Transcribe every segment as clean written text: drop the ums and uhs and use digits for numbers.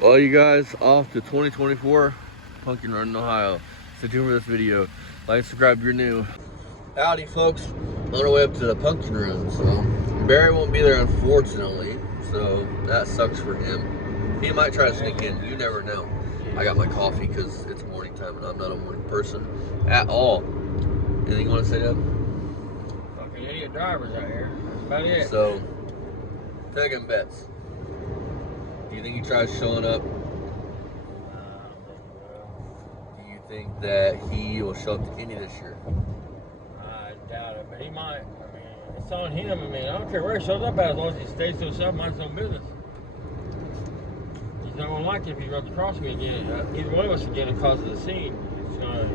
Well, you guys, off to 2024 Pumpkin Run in Ohio. Stay tuned for this video. Like and subscribe if you're new. Howdy, folks. On our way up to the Pumpkin Run. So Barry won't be there, unfortunately. So that sucks for him. He might try to sneak in. You never know. I got my coffee because it's morning time and I'm not a morning person at all. Anything you want to say, Deb? Fucking idiot drivers out here. That's about it. So, taking bets. Do you think he tries showing up? Do you think that he will show up to Indy this year? I doubt it, but he might. I mean, it's on him. I mean, I don't care where he shows up at as long as he stays to himself, minds his own business. He's not gonna like it if he runs across me again. Either one of us again and causes a scene.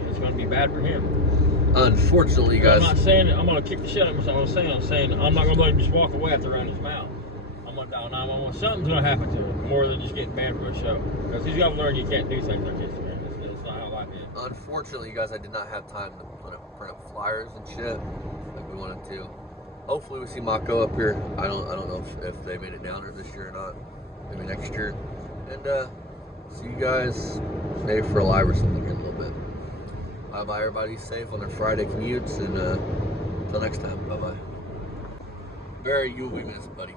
It's gonna be bad for him. Unfortunately, guys. I'm not saying that I'm gonna kick the shit out of him. I'm saying I'm not gonna let him just walk away after running his mouth. I'm gonna dial 911. Something's gonna happen to him more than just getting banned from a show. Because he's gotta learn you can't do things like this, man. That's not how life is. Unfortunately, you guys, I did not have time to print up flyers and shit like we wanted to. Hopefully, we see Mako up here. I don't know if they made it down there this year or not. Maybe next year. And see you guys maybe for a live or something in a little bit. Bye, everybody. Safe on their Friday commutes, and until next time, bye. Barry, you will be missed, buddy.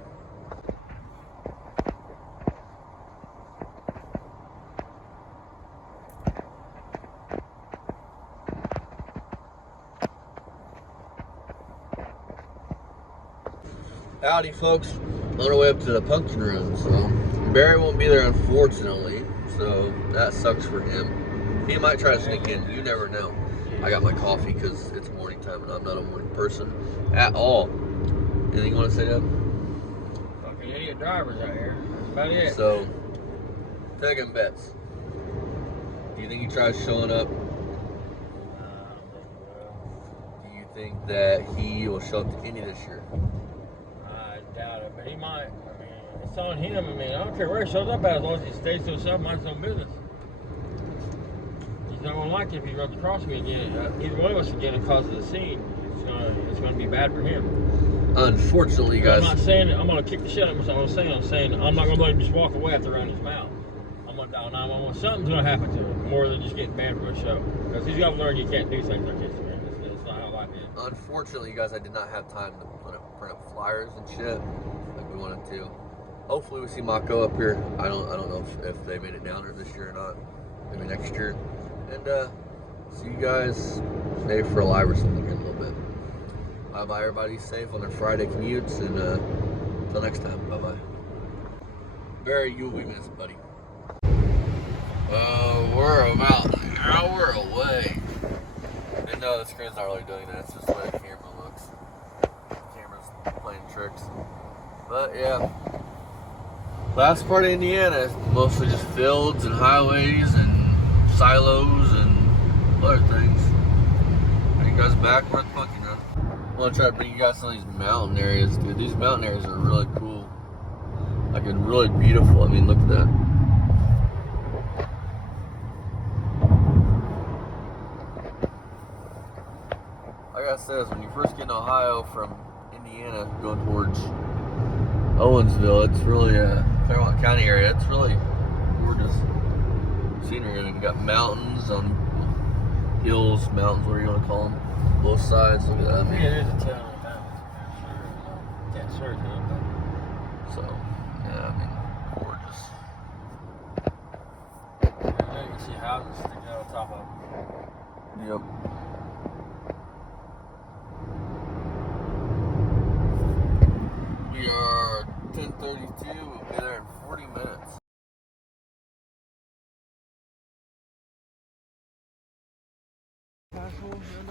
Howdy, folks. On our way up to the Pumpkin Run. So Barry won't be there, unfortunately. So that sucks for him. He might try to sneak in. You never know. I got my coffee because it's morning time and I'm not a morning person at all. Anything you want to say, Deb? Fucking idiot drivers out here. That's about it. So, taking bets. Do you think he tries showing up? Do you think that he will show up to Indy this year? I doubt it, but he might. I mean, it's on him. I mean, I don't care where he shows up at as long as he stays to himself, minds his own business. He's not gonna like it if he runs across me again. Either one of us again and causes a scene. It's gonna be bad for him. Unfortunately, guys. I'm not saying that I'm gonna kick the shit out of him. I'm saying I'm not gonna let him just walk away after running his mouth. I'm gonna dial 911. Something's gonna happen to him more than just getting banned from a show. Because he's gotta learn you can't do things like this, man. That's not how life is. Unfortunately, you guys, I did not have time to print up flyers and shit like we wanted to. Hopefully, we see Mako up here. I don't know if they made it down there this year or not. Maybe next year. And see you guys maybe for a live or something in a little bit. Bye, everybody. Safe on their Friday commutes, and until next time, bye. Barry, you will be missed, buddy. We're about an hour away. And no, the screen's not really doing that. It's just the way the camera looks. The camera's playing tricks. But yeah, last part of Indiana is mostly just fields and highways and silos and other things. Bring you guys back. We're at the Pumpkin Run. I want to try to bring you guys some of these mountain areas, dude. These mountain areas are really cool. Like, and really beautiful. I mean, look at that. Like I said, when you first get in Ohio from Indiana going towards Owensville, it's really Claremont County area. It's really gorgeous scenery. I mean, you got mountains on hills, mountains, whatever you want to call them, both sides. Look at that. I mean, Yeah, there's a town of mountains. Can't search it. So, yeah, I mean, gorgeous. You can see houses sticking out on top of them. Yep. We are 10:32. We'll be there in 40 minutes.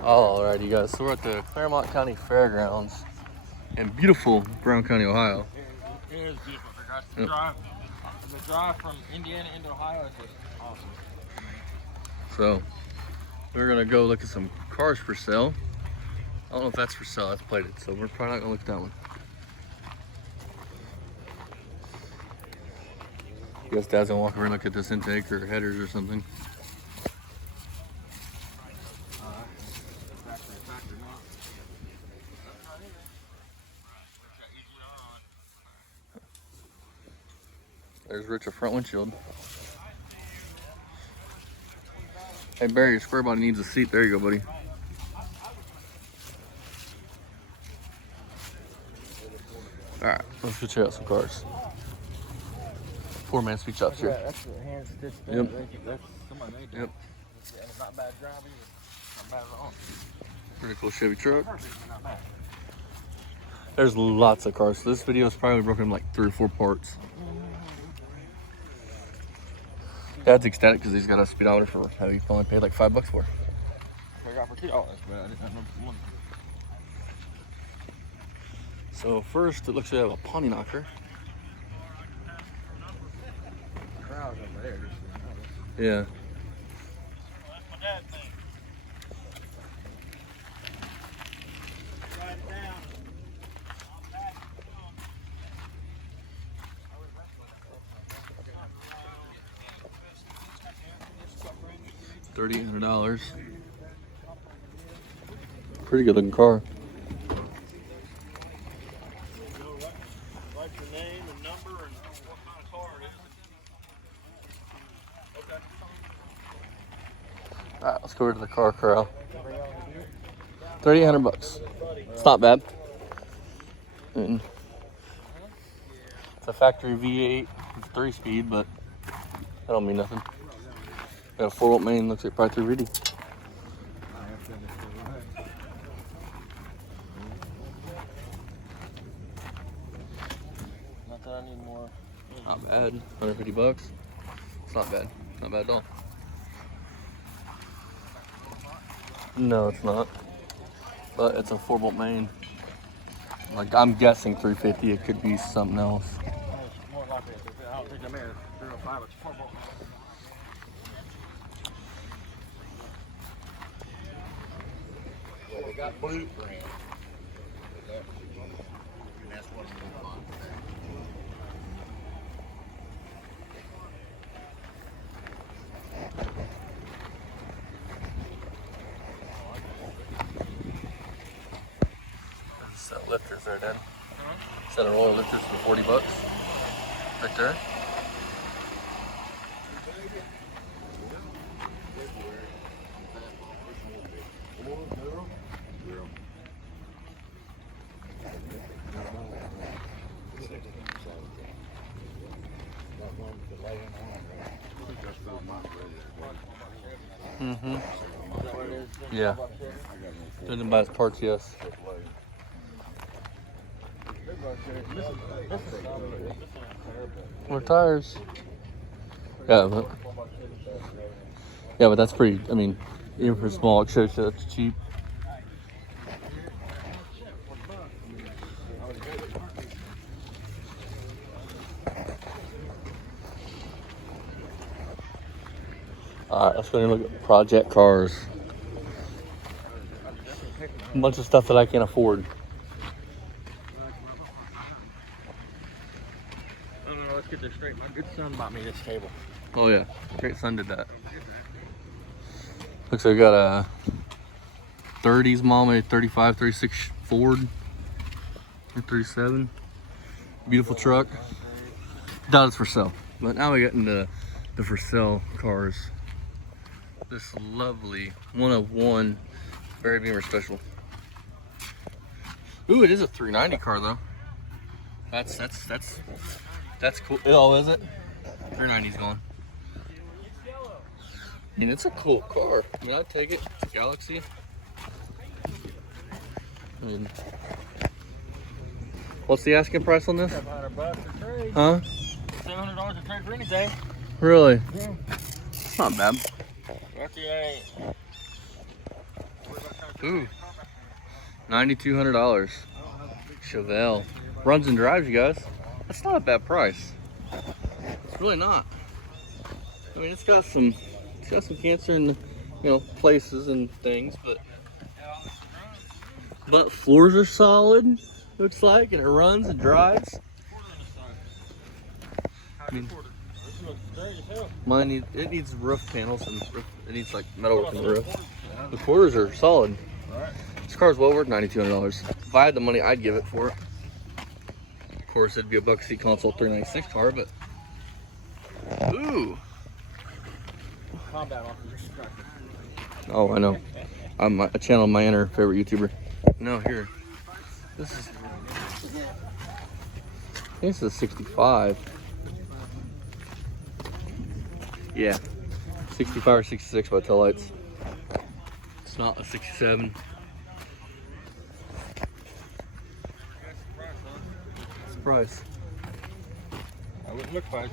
Alrighty, guys. So we're at the Claremont County Fairgrounds in beautiful Brown County, Ohio. It is beautiful. The drive from Indiana into Ohio is just awesome. So we're gonna go look at some cars for sale. I don't know if that's for sale. That's plated, so we're probably not gonna look at that one. Guess Dad's gonna walk over and look at this intake or headers or something. There's Gives Rich a front windshield. Hey Barry, your square body needs a seat. There you go, buddy. Alright, let's go check out some cars. Poor man speed shops here. That's the hand stitched. Yep. That's somebody made that. Yep. It's not bad drive either. Not bad at all. Pretty cool Chevy truck. Perfect, not bad. There's lots of cars. So this video is probably broken in like 3 or 4 parts. Dad's ecstatic because he's got a speedometer for how he only paid like $5 for. I got for $2, but I didn't have no money. So first, it looks like we have a Pawnee knocker. Crowd's over there. Yeah. That's my dad's thing. Write it down. $3,800. Pretty good looking car. Write your name and number and what kind of car it is. Okay. Alright, let's go over to the car corral. $3,800. It's not bad. And it's a factory V8, it's 3-speed, but that don't mean nothing. Got a 4-volt main, looks like probably 3 VD. Not that I need more. Not bad. $150. It's not bad. Not bad at all. No, it's not. But it's a 4-volt main. Like I'm guessing 350. It could be something else. It's more likely. I don't think I'm here. 305. It's 4-volt. They got blueprint. That's what we want. Set lifters there, Dad. Set of roller lifters for $40. Right there. Mm-hmm. Yeah. Didn't buy his parts, yes. More tires. Yeah, but that's pretty. I mean, even for small, it shows you that's cheap. All right, let's go and look at project cars. A bunch of stuff that I can't afford. No, let's get this straight. My good son bought me this table. Oh yeah, great son did that. Looks like we got a 30s model, maybe 35, 36 Ford, or 37. Beautiful truck. Doubt it's for sale. But now we get into the for sale cars. This lovely 101 Barry Beamer Special. Ooh, it is a 390 car though. That's cool. Oh, is it? 390's gone. I mean, it's a cool car. I mean, I'd take it. It's a Galaxy. I mean, what's the asking price on this? $700 a trade. Huh? $700 a trade for anything. Really? Yeah. It's not bad. That's the Ooh. $9,200. Chevelle. Runs and drives, you guys. That's not a bad price. It's really not. I mean, it's got some cancer in, places and things, but floors are solid. Looks like, and it runs and drives. I mean, mine needs roof panels and it needs like metal work in the roof. The quarters are solid. This car's well worth $9,200. If I had the money, I'd give it for it. Of course, it'd be a buck seat console 396 car, but Ooh. Calm down, Uncle. You're distracted. Oh, I know. I channel my inner favorite YouTuber. No, here. This is. I think this is a 65. Yeah. 65 or 66 by taillights. It's not a 67. Surprise. I wouldn't look like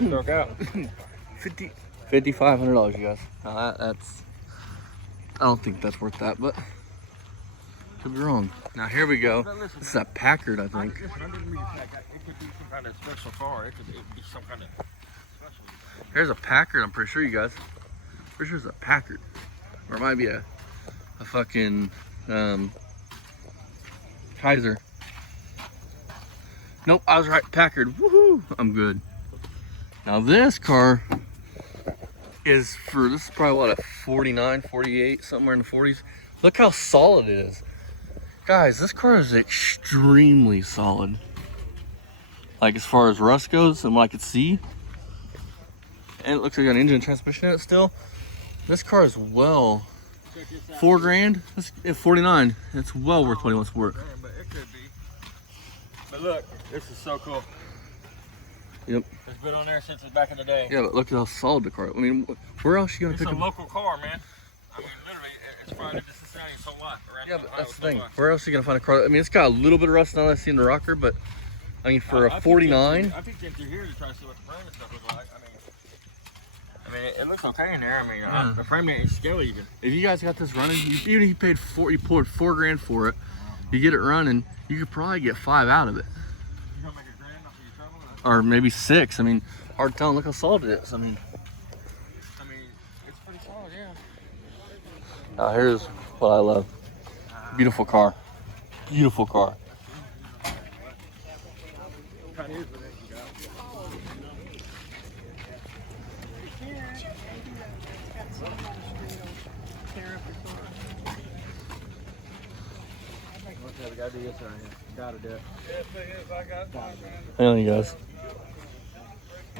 you broke out. $5,500, you guys. Now that's. I don't think that's worth that, but could be wrong. Now here we go. This is a Packard, I think. Listen, I didn't mean to say that. It could be some kind of special car. It could be some kind of special. Here's a Packard, I'm pretty sure, you guys. Pretty sure it's a Packard. Or it might be a fucking Kaiser. Nope, I was right. Packard. Woohoo! I'm good. Now this car is this is probably what, a 49, 48, somewhere in the 40s. Look how solid it is. Guys, this car is extremely solid. Like as far as rust goes and what I could see. And it looks like an engine and transmission in it still. This car is well, $4,000. It's 49. It's well worth what he wants for it. But it could be. But look, this is so cool. Yep. It's been on there since back in the day. Yeah, but look at how solid the car. I mean, where else are you gonna It's pick a up? local car, man. I mean, literally, it's probably to Cincinnati its whole life. Yeah, but that's the thing. Where else are you gonna find a car? I mean, it's got a little bit of rust now that I've seen the rocker, but I mean, for a 49. I peeked in through here to try to see what the frame and stuff look like. I mean, it looks okay in there. I mean, the frame ain't scaly even. If you guys got this running, even if you paid you poured $4,000 for it, you get it running, you could probably get 5 out of it, You gonna make $1,000 off of your trouble? or maybe 6. I mean, hard to tell. Look how solid it is. I mean, it's pretty solid, yeah. now here's what I love. Beautiful car. Beautiful car. Kind of is what you got. We gotta do this right here. Gotta do it. Hang on, you guys.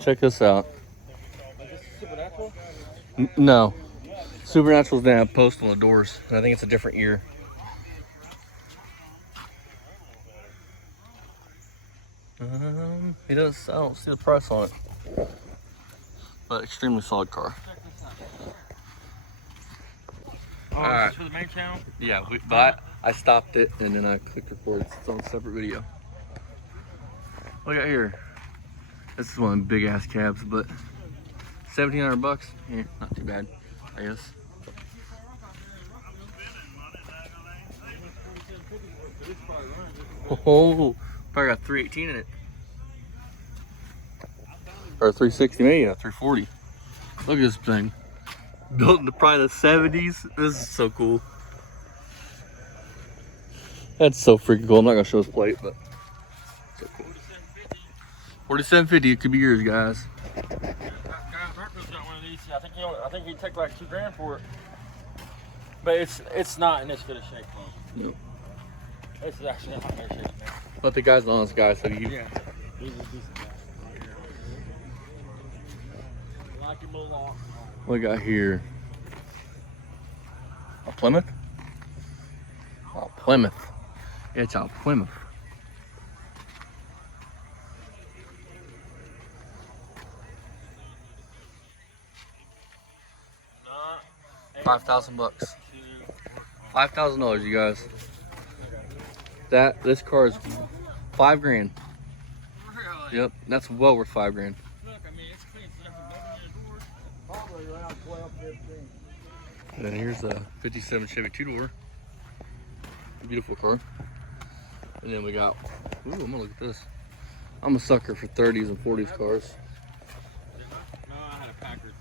Check this out. Is this Supernatural? No. Supernaturals didn't have post on the doors. And I think it's a different year. He does. I don't see the price on it. But extremely solid car. Oh, Alright. is this for the main channel? Yeah, but I stopped it and then I clicked record. It's on a separate video. Look at here. This is one of them big ass cabs, but $1,700. Yeah, not too bad, I guess. Oh, probably got 318 in it. Or 360 maybe, yeah, 340. Look at this thing. Built in probably the 70s. This is so cool. That's so freaking cool. I'm not gonna show his plate, but so cool. 4750, it could be yours, guys. Guy Marco's got one of these. I think he'd take like $2,000 for it. But it's not in this good of shape, though. Nope. This is actually not in good shape, man. But the guy's an honest guy, so you. Yeah. He's a decent guy. Like him a lot. What we got here? A Plymouth? Oh, Plymouth. It's a Plymouth. $5,000. $5,000, you guys. This car is $5,000. Really? Yep, that's well worth $5,000. Look, I mean, it's clean. It's got some buttons in the doors. Probably around 12, 15. And then here's a 57 Chevy 2-door. Beautiful car. And then we got, ooh, I'm gonna look at this. I'm a sucker for 30s and 40s cars. No, I had a Packard.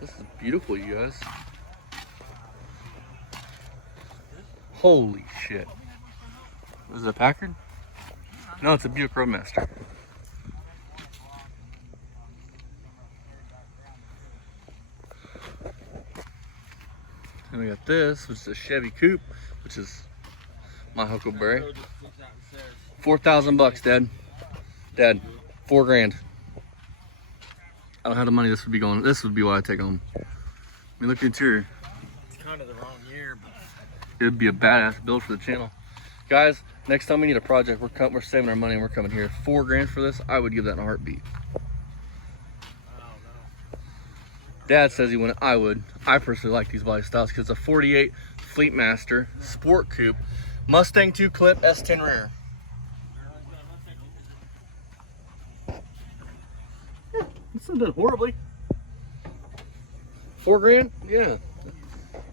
This is beautiful, you guys. Holy shit. Was it a Packard? No, it's a Buick Roadmaster. And we got this, which is a Chevy Coupe, which is my Huckleberry. $4,000, Dad. Dad, $4,000. I don't have the money. This would be going. This would be what I take home. I mean, look at the interior. It's kind of the wrong year, but It would be a badass build for the channel, guys. Next time we need a project, we're saving our money and we're coming here. $4 grand for this, I would give that in a heartbeat. I don't know. Dad says he wouldn't. I would. I personally like these body styles because it's a 48 Fleetmaster Sport Coupe, Mustang 2 clip, S10 rear. It's not done horribly. $4 grand? Yeah.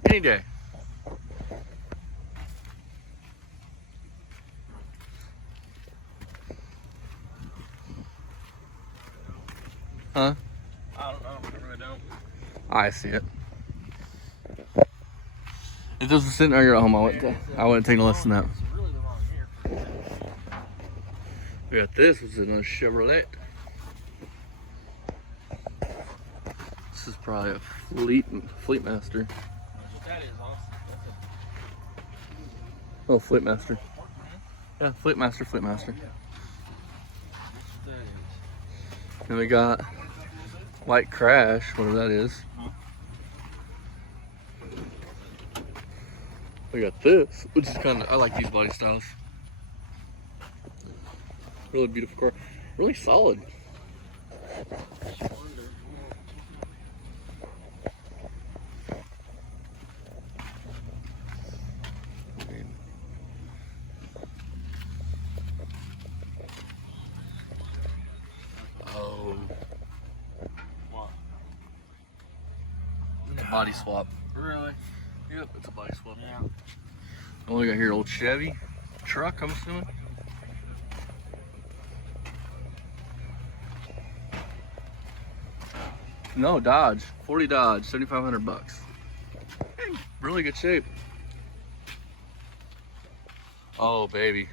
Any day. Huh? I don't know. I really don't. I see it. If this was sitting right here at home, I wouldn't take no less than that. It's really the wrong year for that. We got this, which is another Chevrolet. This is probably a Fleetmaster. That's what that is, Austin. That's Oh, Fleetmaster. Yeah, Fleetmaster. what that is. Then we got White Crash, whatever that is. We got this, which is kind of, I like these body styles. Really beautiful car. Really solid. Oh. What? It's a body swap. Really? Yep, it's a body swap. Yeah. Oh, we got here old Chevy truck, I'm assuming. No, Dodge. 40 Dodge, 7,500 bucks. Really good shape. Oh, baby.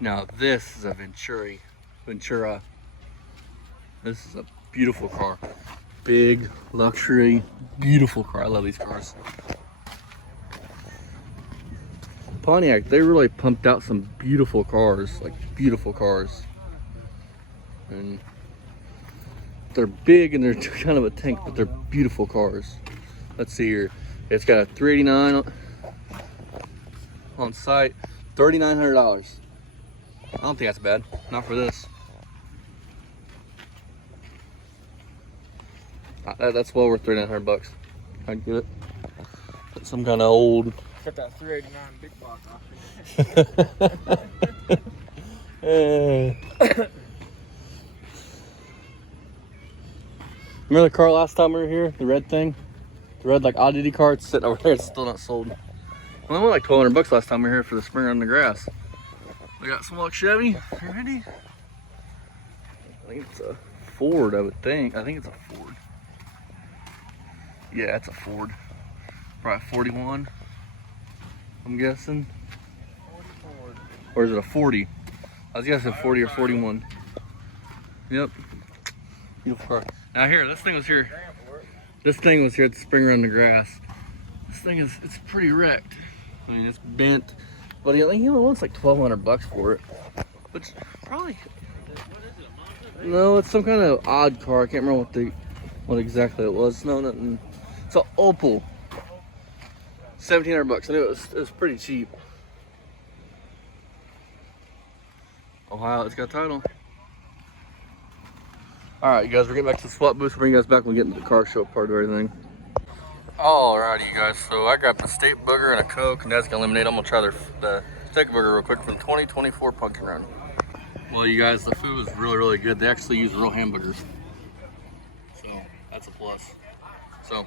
Now this is a Ventura. This is a beautiful car. Big, luxury, beautiful car. I love these cars. Pontiac, they really pumped out some beautiful cars, like beautiful cars. And they're big and they're kind of a tank, but they're beautiful cars. Let's see here. It's got a 389 on site, $3,900. I don't think that's bad. Not for this. That's well worth 3,900 bucks. I'd get it. Some kind of old. Got that 389 big block option. Remember the car last time we were here? The red thing? The red like oddity car? It's sitting over there. It's still not sold. Well, it went like 1,200 bucks last time we were here for the Springer on the grass. We got some luck Chevy. You ready? I think it's a Ford, I would think. I think it's a Ford. Yeah, it's a Ford. Probably 41, I'm guessing. 44. Or is it a 40? I was guessing 40 or 41. Yep. Beautiful car. Now here, this thing was here. This thing was here at the Springer on the grass. This thing is, it's pretty wrecked. I mean, it's bent. But he only wants like 1,200 bucks for it. Which probably, no, it's some kind of odd car. I can't remember what exactly it was. No, nothing. It's an Opel. 1,700 bucks. I knew it was pretty cheap. Ohio, it's got a title. All right, you guys, we're getting back to the swap booth. We'll bring you guys back when we get into the car show part of everything. Alrighty, you guys. So I grabbed a steak burger and a Coke, and Dad's gonna lemonade. I'm gonna try the steak burger real quick from the 2024 Pumpkin Run. Well, you guys, the food was really, really good. They actually use real hamburgers, so that's a plus. So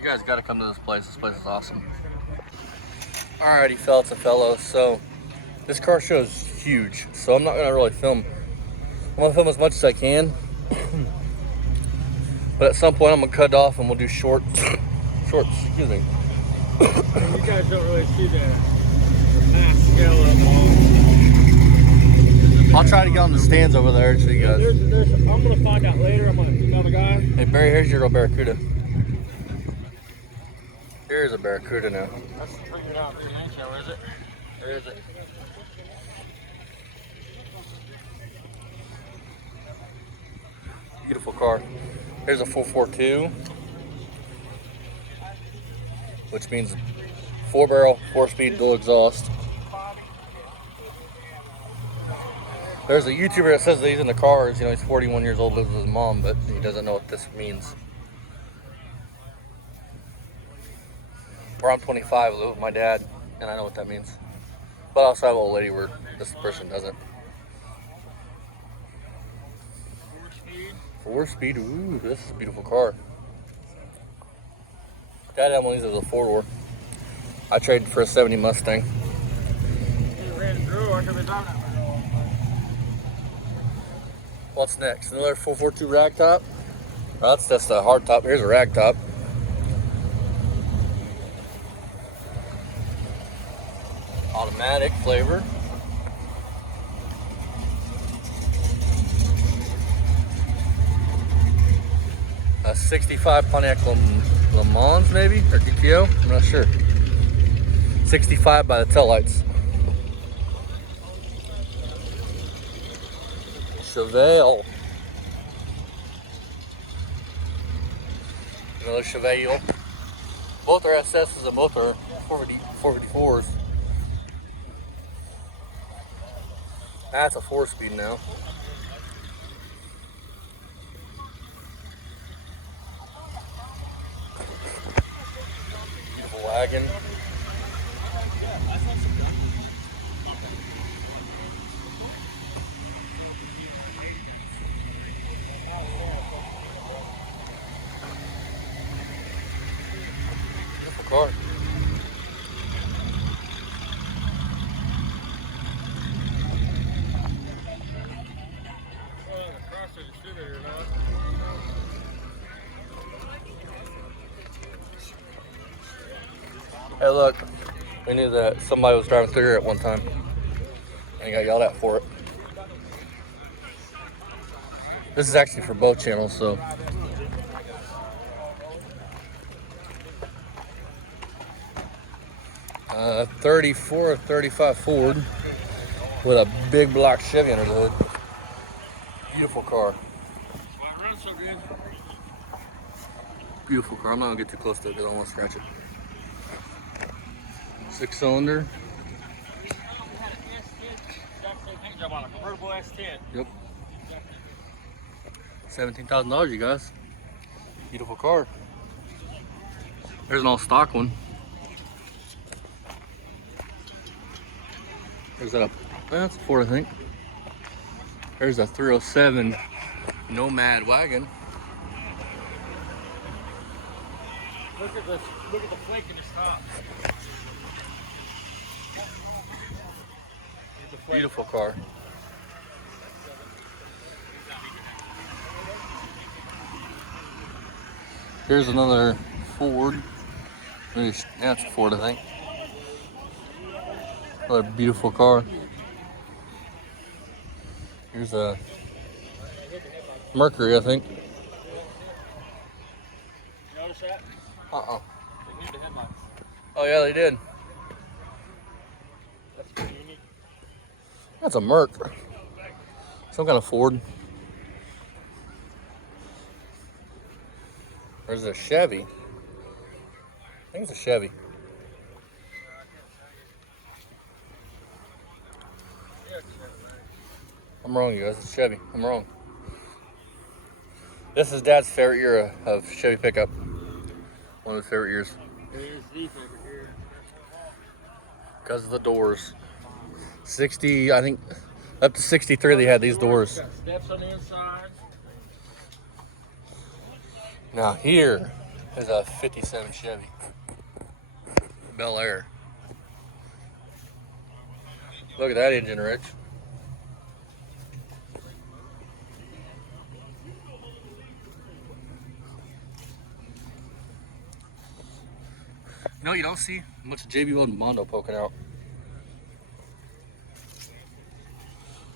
you guys got to come to this place. This place is awesome. Alrighty, fellas and fellows. So this car show is huge, so I'm not gonna really film. I'm gonna film as much as I can, but at some point I'm gonna cut it off and we'll do shorts. Excuse me. You guys don't really see the mass scale of them. I'll try to get on the stands over there so you guys. I'm gonna find out later. I'm gonna email the guy. Hey Barry, here's your little Barracuda. Here's a Barracuda now. That's bringing it out. Where is it? Where is it? Beautiful car. Here's a 442, which means 4-barrel, 4-speed, dual exhaust. There's a YouTuber that says that he's in the cars. You know, he's 41 years old, lives with his mom, but he doesn't know what this means. Or I'm 25, I live with my dad, and I know what that means. But I also have an old lady where this person doesn't. 4-speed, ooh, this is a beautiful car. Dad had one of these as a 4-door. I traded for a 70 Mustang. What's next? Another 442 rag top? Well, that's just a hard top. Here's a rag top. Automatic flavor. A 65 Pontiac Le Mans maybe, or GTO, I'm not sure. 65 by the taillights. Chevelle. Another Chevelle. Both are SS's and both are 454s. That's a 4-speed now. Beautiful wagon. Beautiful car. Hey, look, we knew that somebody was driving through here at one time and got yelled at for it. This is actually for both channels, so. 34 or 35 Ford with a big black Chevy under the hood. Beautiful car. Beautiful car. I'm not gonna get too close to it because I don't want to scratch it. 6-cylinder. Yep. $17,000, you guys. Beautiful car. There's an all stock one. There's a, that's a Ford, I think. There's a 307 Nomad wagon. Look at the flake in the top. Beautiful car. Here's another Ford. That's a Ford, I think. Another beautiful car. Here's a Mercury, I think. You notice that? Uh-oh. They need the headlights. Oh yeah, they did. That's pretty unique. That's a Merc. Some kind of Ford. There's a Chevy. I think it's a Chevy. I'm wrong, you guys. It's Chevy. I'm wrong. This is Dad's favorite year of Chevy pickup. One of his favorite years. Here's the favorite here. Because of the doors. 60, I think, up to 63 they had these doors. Got steps on the inside. Now here is a 57 Chevy. Bel Air. Look at that engine, Rich. You know, you don't see much JB Weldon Mondo poking out.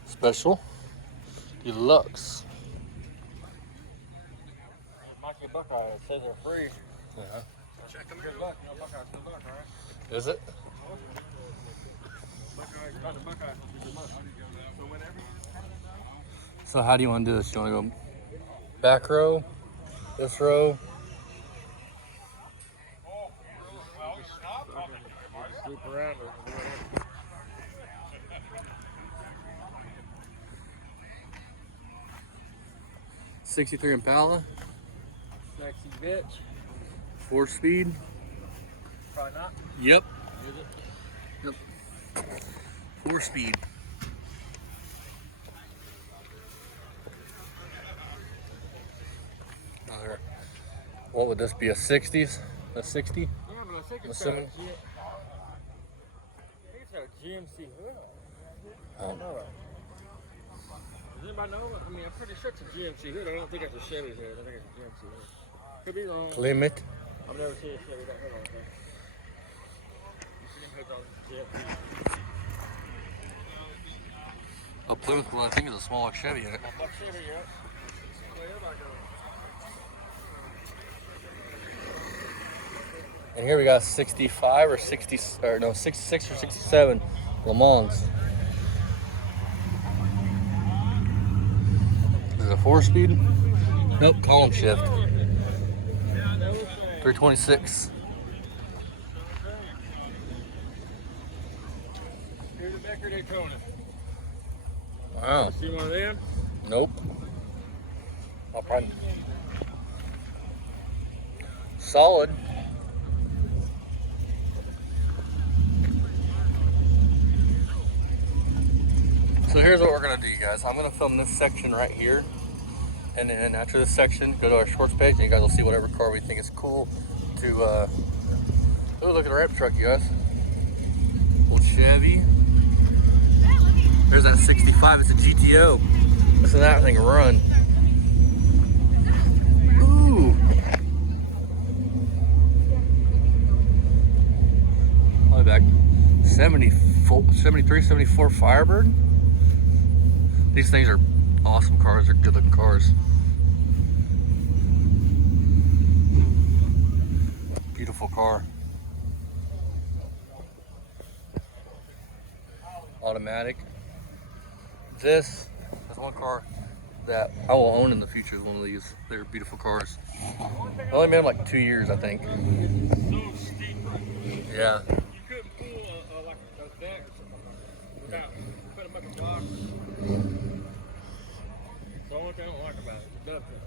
Special Deluxe. Mikey Buckeye, it says they're free. Yeah. Check them out. You know, Buckeye's good luck, right? Is it? Buckeye. So how do you want to do this? You want to go Back row, this row. Sleep around or whatever. 63 Impala, Sexy bitch. 4-speed. Probably not. Yep. Is it? Yep. 4-speed. What would this be? A 60s? A 60? Yeah, but I think it's got a Assuming. GMC hood. I don't know. Does anybody know? I mean, I'm pretty sure it's a GMC hood. I don't think it's a Chevy hood. I think it's a GMC hood. Could be wrong. Limit. I've never seen a Chevy that hood on it. You see them hoods on GMC. A Plymouth one, I think, is a small Chevy in it. A Chevy, yeah. Well, everybody goes. And here we got 65 or 60, or no, 66 or 67 Le Mans. Is it a 4-speed? Nope, column shift. 326. Here's a Becker Daytona. Wow. See one of them? Nope. I'll probably. Solid. So here's what we're gonna do, you guys. I'm gonna film this section right here, and then after this section, go to our shorts page, and you guys will see whatever car we think is cool to. Oh, look at a wrap truck, you guys. Old Chevy. There's that 65. It's a GTO. Listen to that thing run. Ooh. I'll be back. 73, 74 Firebird. These things are awesome cars. They're good looking cars. Beautiful car. Automatic. This is one car that I will own in the future, is one of these. They're beautiful cars. I only made them like 2 years, I think. So steep right there. Yeah. You couldn't pull like a deck or something like that without putting them up a block. It's the only thing I don't like about it. It's a dovetail.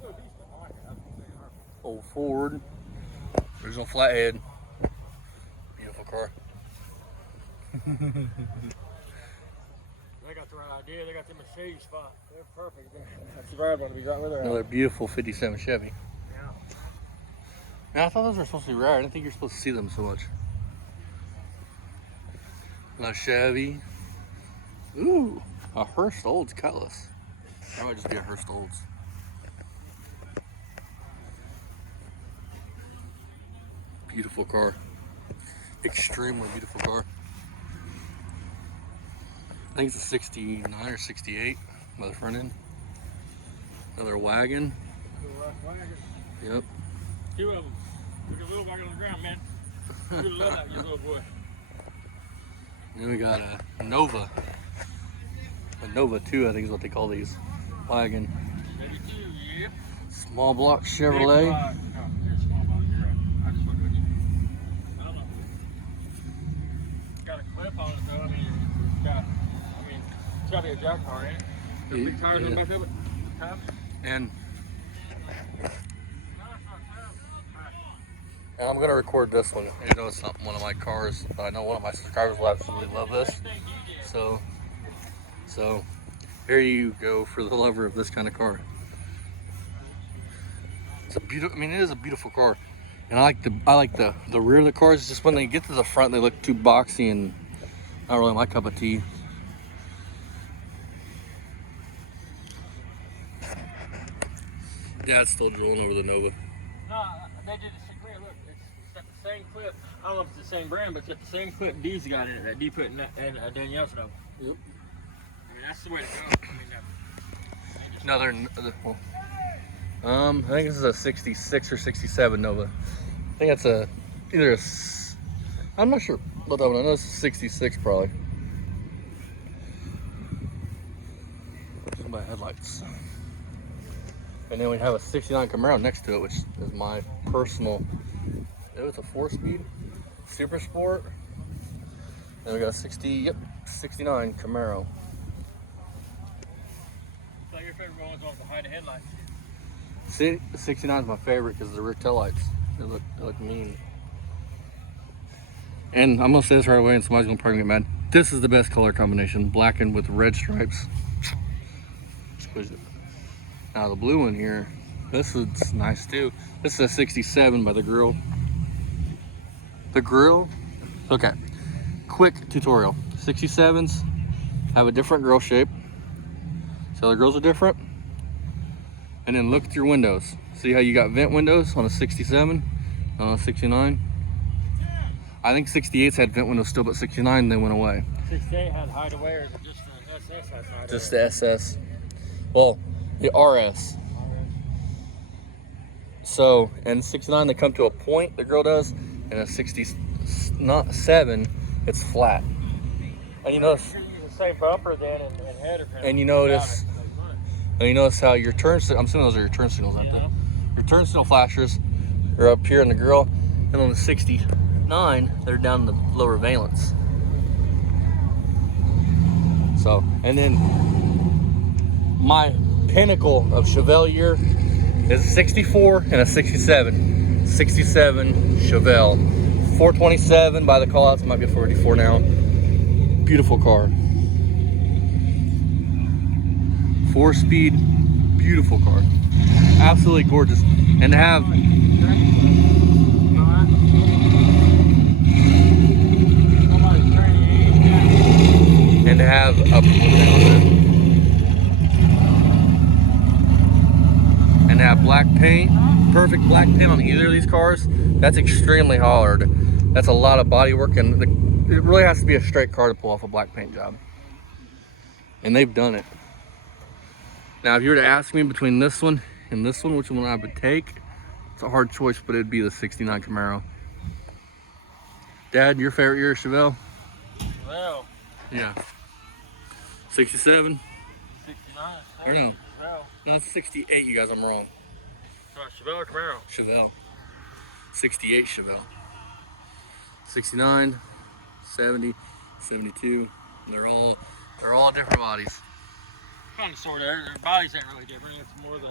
So decent. I like it. I think they are. Old Ford. Original flathead. Beautiful car. They got the right idea. They got the Mercedes spot. They're perfect. That's the right one to be right with her. Another beautiful 57 Chevy. Yeah. Man, I thought those were supposed to be rare. I didn't think you're supposed to see them so much. Another Chevy. Ooh, a Hurst Olds Cutlass. That might just be a Hurst Olds. Beautiful car. Extremely beautiful car. I think it's a 69 or 68 by the front end. Another wagon. Yep. Two of them. Look at a little wagon on the ground, man. You love that, you little boy. Then we got a Nova. A Nova 2, I think is what they call these. Wagon. Maybe two, yeah. Small block Chevrolet. No, they're small block, you're right. I just went with you. I don't know. It's got a clip on it though. It's got to be a jack car, ain't it? There's big tires on the back of it. Tough. And I'm gonna record this one. You know, it's not one of my cars. I know one of my subscribers will absolutely love this. So here you go for the lover of this kind of car. It's a beautiful. I mean, it is a beautiful car, and I like the rear of the cars. Just when they get to the front, they look too boxy and not really my cup of tea. Yeah, it's still drooling over the Nova. No, they did the same clip. Look, it's got the same clip. I don't know if it's the same brand, but it's got the same clip D's got in it that D put in Danielle's Nova. Yep. I mean, that's the way to go. I mean, I think this is a 66 or 67 Nova. I think that's I'm not sure what that one. I know it's a 66 probably. Some by headlights. And then we have a 69 Camaro next to it, which is my personal, it was a 4-speed Super Sport. And we got a 69 Camaro. So your favorite one's on behind the headlights? See, the 69 is my favorite because of the rear taillights. They look mean. And I'm gonna say this right away, and somebody's gonna probably get mad. This is the best color combination, black and with red stripes. Exquisite. Now the blue one here, this is nice too. This is a 67 by the grill. The grill, okay. Quick tutorial. 67s have a different grill shape. So the grills are different. And then look at your windows. See how you got vent windows on a 67, on a 69? I think 68s had vent windows still, but 69 they went away. 68 had hideaway, or is it just the SS has hideaway? Just the SS. Well, the RS. So, and 69 they come to a point, the grill does, and a 67 it's flat. And you notice, The same bumper then and header. and you notice how your turn, I'm assuming those are your turn signals, aren't they? Your turn signal flashers are up here in the grill, and on the 69 they're down in the lower valence. So, and then my pinnacle of Chevelle is a 64 and a 67. 67 Chevelle. 427 by the callouts, might be a 484 now. Beautiful car. 4-speed, beautiful car. Absolutely gorgeous. And to have black paint, perfect black paint on either of these cars, that's extremely hard. That's a lot of body work, and it really has to be a straight car to pull off a black paint job. And they've done it. Now, if you were to ask me between this one and this one, which one I would take, it's a hard choice, but it'd be the 69 Camaro. Dad, your favorite year of Chevelle? Well, Yeah. 67? 69. Or no? Well, Not 68, you guys, I'm wrong. Chevelle or Camaro? Chevelle. 68 Chevelle. 69, 70, 72. They're all different bodies. Kind of, sort of. Their bodies ain't really different. It's more the